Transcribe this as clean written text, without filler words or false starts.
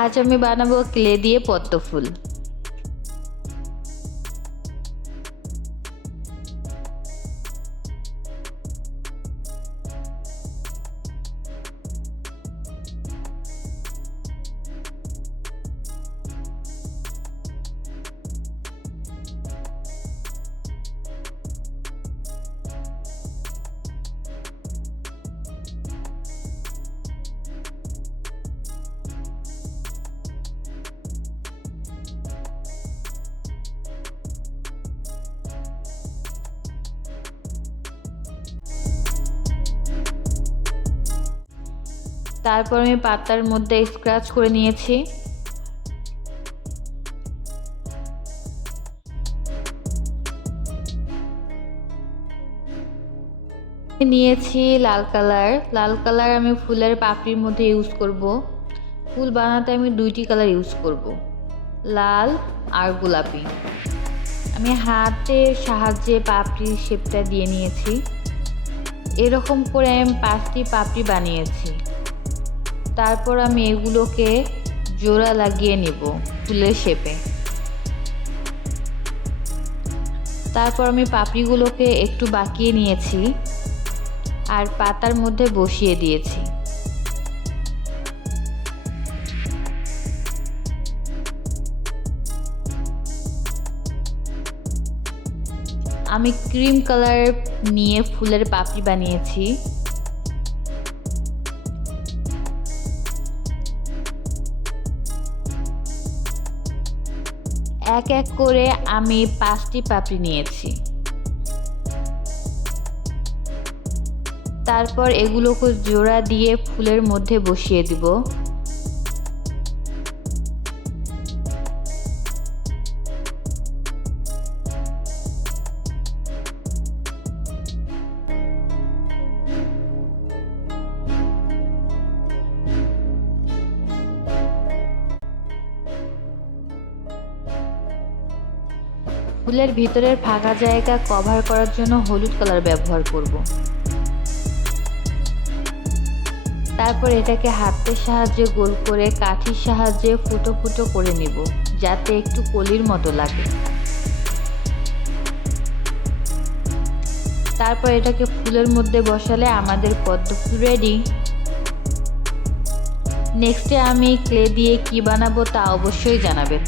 আজ আমি বানাবো ক্লে দিয়ে পদ্ম ফুল। তারপর আমি পাতার মধ্যে স্ক্র্যাচ করে নিয়েছি। নিয়েছি লাল কালার আমি ফুলের পাপড়ির মধ্যে ইউজ করব। ফুল বানাতে আমি দুইটি কালার ইউজ করব, লাল আর গোলাপি। আমি হাতের সাহায্যে পাপড়ির শেপটা দিয়ে নিয়েছি। এরকম করে আমি 5টি পাপড়ি বানিয়েছি। তারপর আমি এগুলোকে জোড়া লাগিয়ে নেব ফুলের শেপে। তারপর আমি পাপড়িগুলোকে একটু বাঁকিয়ে নিয়েছি আর পাতার মধ্যে বসিয়ে দিয়েছি। আমি ক্রিম কালার নিয়ে ফুলের পাপড়ি বানিয়েছি। এক এক করে আমি 5টি পাপড়ি নিয়েছি। তারপর এগুলোকে জোড়া দিয়ে ফুলের মধ্যে বসিয়ে দিব। ফুলের ভিতরের ফাঁকা জায়গা কভার করার জন্য হলুদ কালার ব্যবহার করব। তারপর এটাকে হাতের সাহায্যে গোল করে কাঠির সাহায্যে ফুটো ফুটো করে নিব, যাতে একটু কলির মতো লাগে। তারপর এটাকে ফুলের মধ্যে বসালে আমাদের পদ্ম ফুল রেডি। নেক্সটে আমি ক্লে দিয়ে কি বানাবো তা অবশ্যই জানাবেন।